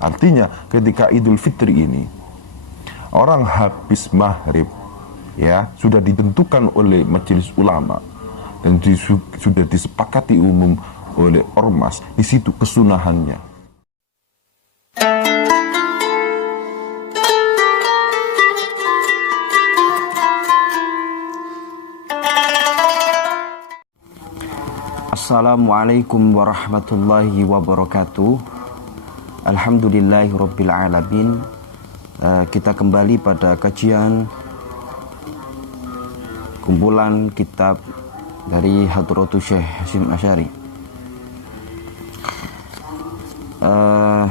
Artinya ketika Idul Fitri ini orang habis maghrib, ya, sudah ditentukan oleh majelis ulama dan sudah disepakati umum oleh ormas, di situ kesunahannya. Assalamualaikum warahmatullahi wabarakatuh. Alhamdulillahirabbil alamin. Kita kembali pada kajian kumpulan kitab dari Hadratus Syekh Hasyim Asy'ari.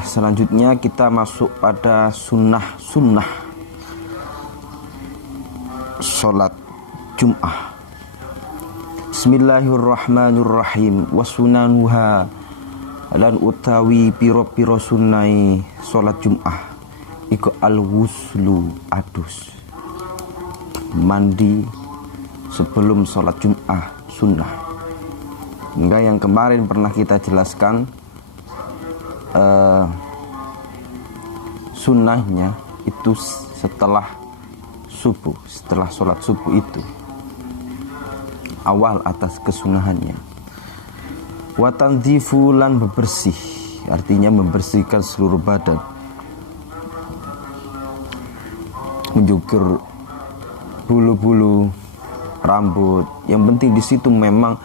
Selanjutnya kita masuk pada sunnah sholat Jum'ah. Bismillahirrahmanirrahim. Wasunanuha, lan utawi piro-piro sunai sholat Jum'ah iku al-wuslu, adus, mandi sebelum sholat Jum'ah sunnah. Hingga yang kemarin pernah kita jelaskan, sunnahnya itu setelah subuh, setelah sholat subuh itu awal atas kesunahannya. Wa tandzifu, lan bebersih, artinya membersihkan seluruh badan, menjukir bulu-bulu rambut. Yang penting di situ memang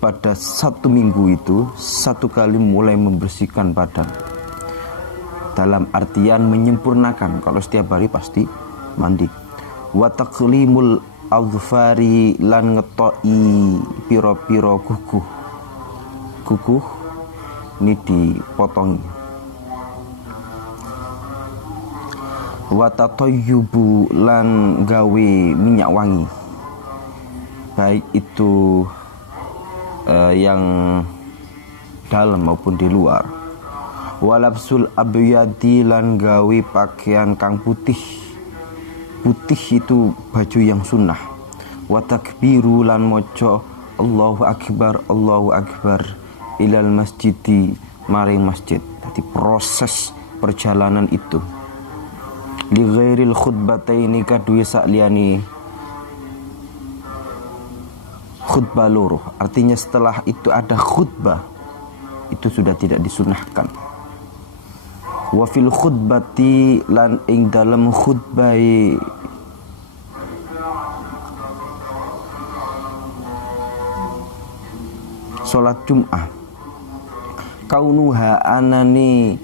pada satu minggu itu satu kali mulai membersihkan badan, dalam artian menyempurnakan. Kalau setiap hari pasti mandi. Wa taqlimul adfari, lan ngetoi piro-piro kukuh ini dipotongi. Wa tatayyubu, lan gawe minyak wangi, baik itu yang dalam maupun di luar. Walabsul abyadi, lan gawe pakaian kang putih itu baju yang sunnah. Wa takbiru, lan moco Allahu Akbar ilal masjidi, maring masjid. Jadi proses perjalanan itu li ghairil khutbataini, kadue sakliyane khutbah loro. Artinya setelah itu ada khutbah, itu sudah tidak disunahkan. Wa fil khutbati, lan ing dalam khutbah sholat Jum'ah, kaunuha anani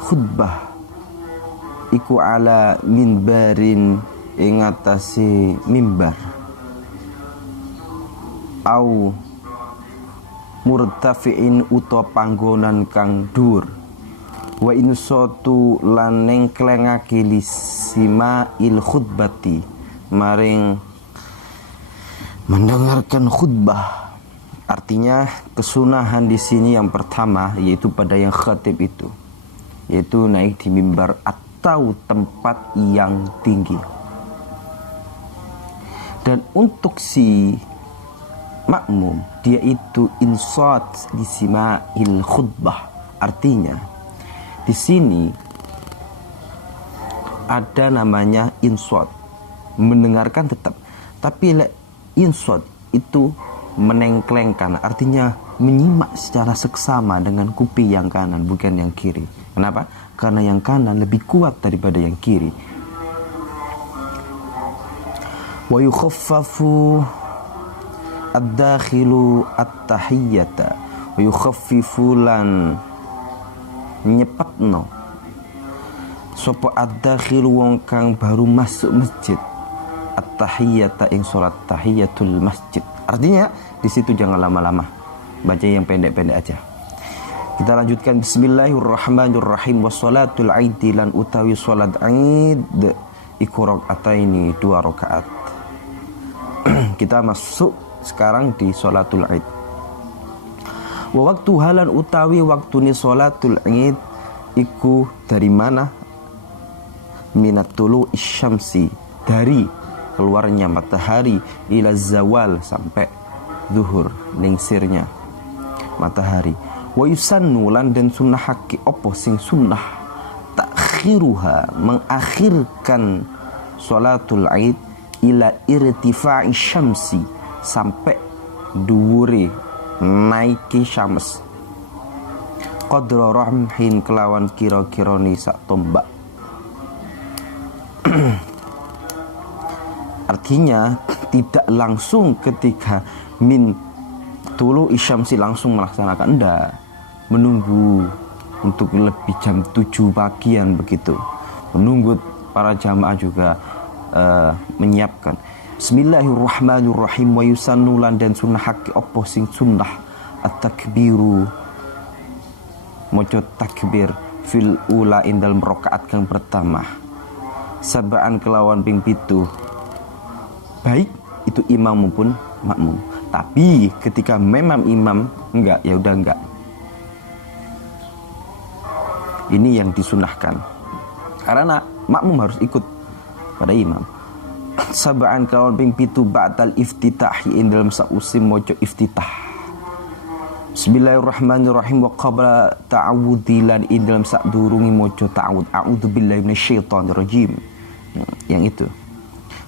khutbah iku ala minbarin, ing atase mimbar, au murtafi'in, uta panggonan kang dhuwur. Wa insatu, lan nengklengake lisima il khutbati, maring mendengarkan khutbah. Artinya kesunahan di sini yang pertama yaitu pada yang khatib itu, yaitu naik di mimbar atau tempat yang tinggi. Dan untuk si makmum, dia itu insat di sima'il khutbah. Artinya di sini ada namanya insat, mendengarkan tetap, tapi insat itu menengklengkan, artinya menyimak secara seksama dengan kuping yang kanan, bukan yang kiri. Kenapa? Karena yang kanan lebih kuat daripada yang kiri. Wa yukhaffafu ad-dakhilu at-tahiyyata, wa yukhaffifu, lan nyepatno sapa ad-dakhilu, wong kang baru masuk masjid, at-tahiyyata, ing salat tahiyatul masjid. Artinya di situ jangan lama-lama, baca yang pendek-pendek aja. Kita lanjutkan. Bismillahirrahmanirrahim. Wassalatul aidi, lan utawi salat Aid iku rakaataini, 2 rakaat. Kita masuk sekarang di salatul Aid. Wa waktu halan utawi waktune salatul Aid iku dari mana? Minat tulu isyamsi, dari keluarnya matahari, ila zawal, sampai zuhur, lingsirnya matahari. Wa yusannu, lan den sunnahake opo sing sunnah, mengakhirkan sholatul Id ila irtifa'i syamsi, sampai dhuwure naiki syams, qadra rahmin kelawan kira-kira ni sak tombak. Artinya tidak langsung ketika min tulu isyamsi langsung melaksanakan, enggak, menunggu untuk lebih jam 7 pagian begitu, menunggu para jamaah juga menyiapkan. Bismillahirrahmanirrahim. Wa yusannulan dan sunnah haki opo sing sunnah at-takbiru, moco takbir fil ula indal rakaat kang pertama, sabaan kelawan ping 7, baik itu imam maupun makmum. Tapi ketika memang imam enggak, ya udah enggak. Ini yang disunahkan, karena makmum harus ikut pada imam. Sabaan kelawan ping 7 ba'dal iftitah ing dalam sausim moco iftitah. Bismillahirrahmanirrahim. Wa qabla ta'awudilan ing dalam sadurungi moco ta'awud, a'udzubillahi minasyaitonirrajim, yang itu.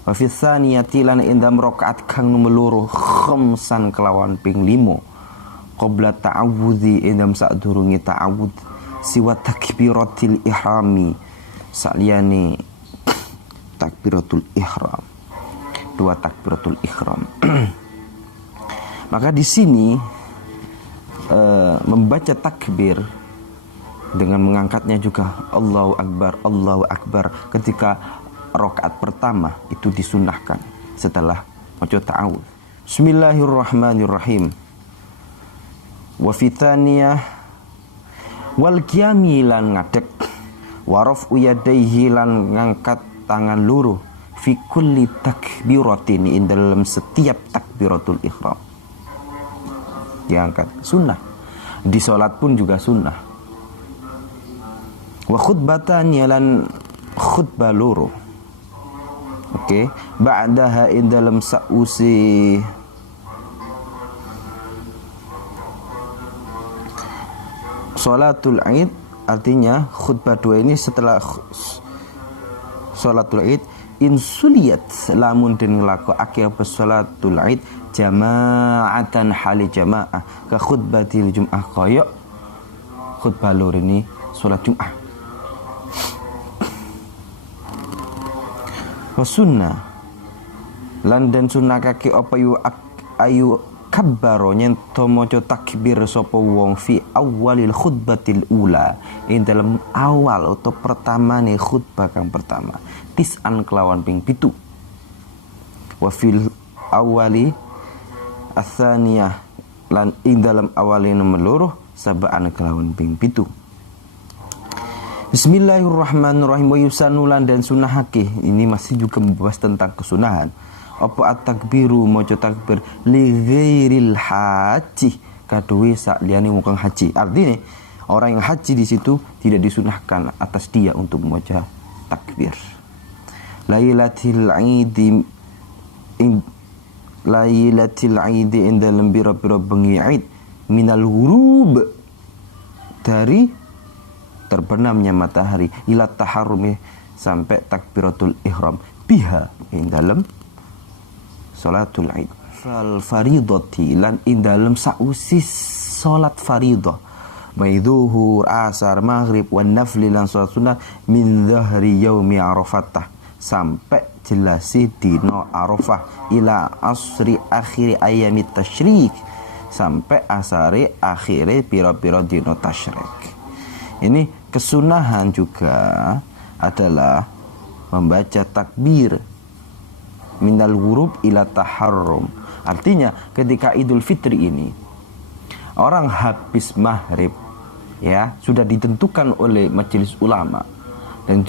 Wa fi tsaniyati lan ing dalam rakaat kang nomor 2 khamsan kelawan ping 5 qabla ta'awudi ing dalam sadurungi ta'awud, siwa takbiratil ihrami, saliyane takbiratul ihram, 2 takbiratul ihram. Maka di sini membaca takbir dengan mengangkatnya juga Allahu Akbar ketika rakaat pertama itu disunahkan setelah maca ta'awudz. Bismillahirrahmanirrahim. Wa fi tsaniyah wal qiyamilan ngadeg, waraf uyadaihi lan ngangkat tangan loro, fi kulli takbiratin in dalam setiap takbiratul ihram diangkat, sunnah. Di salat pun juga sunnah. Wa khutbatan yalan khutbah loro. Oke, ba'daha in dalam sausi sholatul Id, artinya khutbah 2 ini setelah sholatul Id, insuliyat lamun den nglakokake apa sholatul Id jama'atan hali jamaah ka khutbatil Jum'ah, kaya khutbah lur ini sholat Jum'ah. Wa sunnah lan den sunakake apa ayu kabbaro nyento maca takbir sapa wong fi awalil khutbatil ula, ing dalam awal atau pertamane khutbah kang pertama, tis'an kelawan ping 7. Wa fil awali atsaniyah lan ing dalam awali nomor loro sabaan kelawan ping 7. Bismillahirrahmanirrahim. Wa yusannulan dan sunahake, ini masih juga membahas tentang kesunahan. Apa at-takbiru maca takbir li ghairil haji, kaduwe sak liyane wong kang haji. Artinya orang yang haji di situ tidak disunahkan atas dia untuk membaca takbir. Lailatul Aidi inda lembira-bira bengi Aid minal ghurub, dari terbenamnya matahari, ila taharrumi sampai takbiratul ihram, biha ing dalam sholatul Id. Fal faridati lan ing dalam sausi salat faridah, maiduhur asar maghrib wan nafli lan salat sunnah min dhahri yaumi arafatah, sampai jelasi dino Arafah, ila asri akhir ayamit tasyrik, sampai asari akhire pira-pira dino tasyrik. Ini kesunahan juga adalah membaca takbir minal ghurub ila taharrum. Artinya ketika Idul Fitri ini orang habis maghrib, ya, sudah ditentukan oleh majelis ulama dan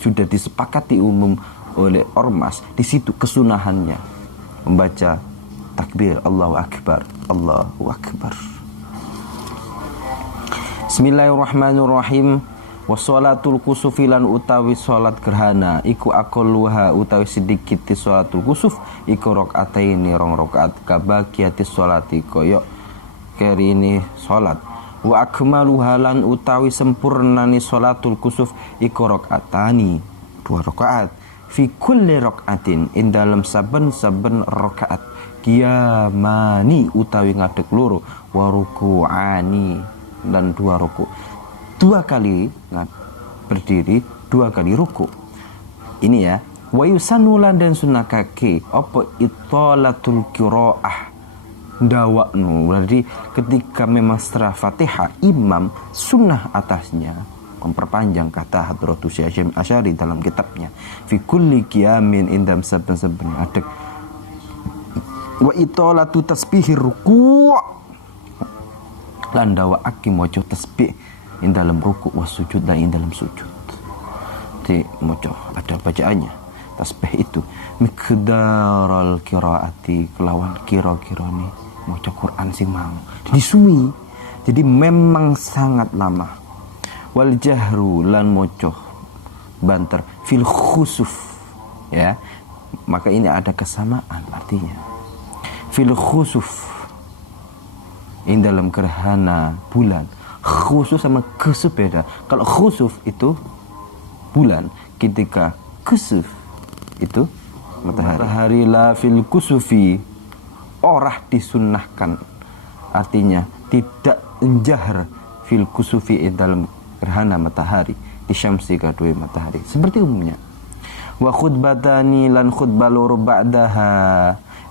sudah disepakati umum oleh ormas, di situ kesunahannya membaca takbir Allahu Akbar, Allahu Akbar. Bismillahirrahmanirrahim. Wassalatul kusufi lan utawi salat gerhana iku aqalluha utawi sedikit salatul kusuf iku rakaataini 2 rakaat kabaqiyati sholati koyo keri ini salat Wa akmaluha lan utawi sempurnani salatul kusuf iku rakaatani, 2 rakaat. Fi kulli rakaatin ing dalam saben-saben rakaat. Qiyamani utawi ngadeg loro, wa ruku'ani dan 2 ruku'. 2 kali berdiri, 2 kali ruku'. Ini ya, wa yusannulan dan sunakake apa itolatul qiraah dawaknu. Berarti ketika memang setelah Fatihah imam sunnah atasnya memperpanjang kata Hadratus Syekh Asy'ari dalam kitabnya fi kulli qiyamin indam saben-saben adeg wa itolatu tasbihir ruku' lan dawakake maca tasbih ing dalam ruku' was sujud dan ing dalam sujud. Di maca ada bacaannya tasbih itu miqdaral qiraati kelawan kira-kirane maca Quran sing mau disuwi, jadi memang sangat lama. Wal jahru lan maca banter fil khusuf, ya, maka ini ada kesamaan artinya. Fil khusuf in dalam gerhana bulan. Khusuf sama khusuf beda. Kalau khusuf itu bulan, ketika khusuf itu matahari. La fil kusufi orah disunnahkan, artinya tidak menjahar fil kusufi dalam gerhana matahari di syamsi kadue matahari seperti umumnya. Wa khutbatani lan khutbah loro ba'daha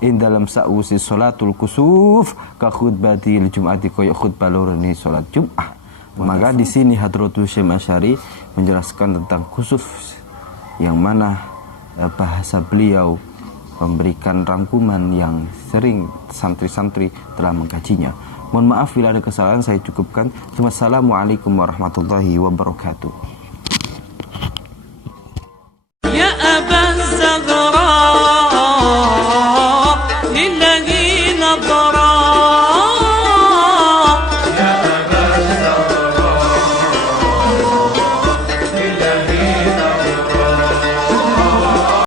in dalam sausi salatul kusuf ka khutbatil jum'ati koyo khutbah loro ni salat Jumat. Maka di sini Hadratus Syekh Asy'ari menjelaskan tentang kusuf yang mana bahasa beliau memberikan rangkuman yang sering santri-santri telah mengkajinya. Mohon maaf bila ada kesalahan, saya cukupkan. Wassalamualaikum warahmatullahi wabarakatuh.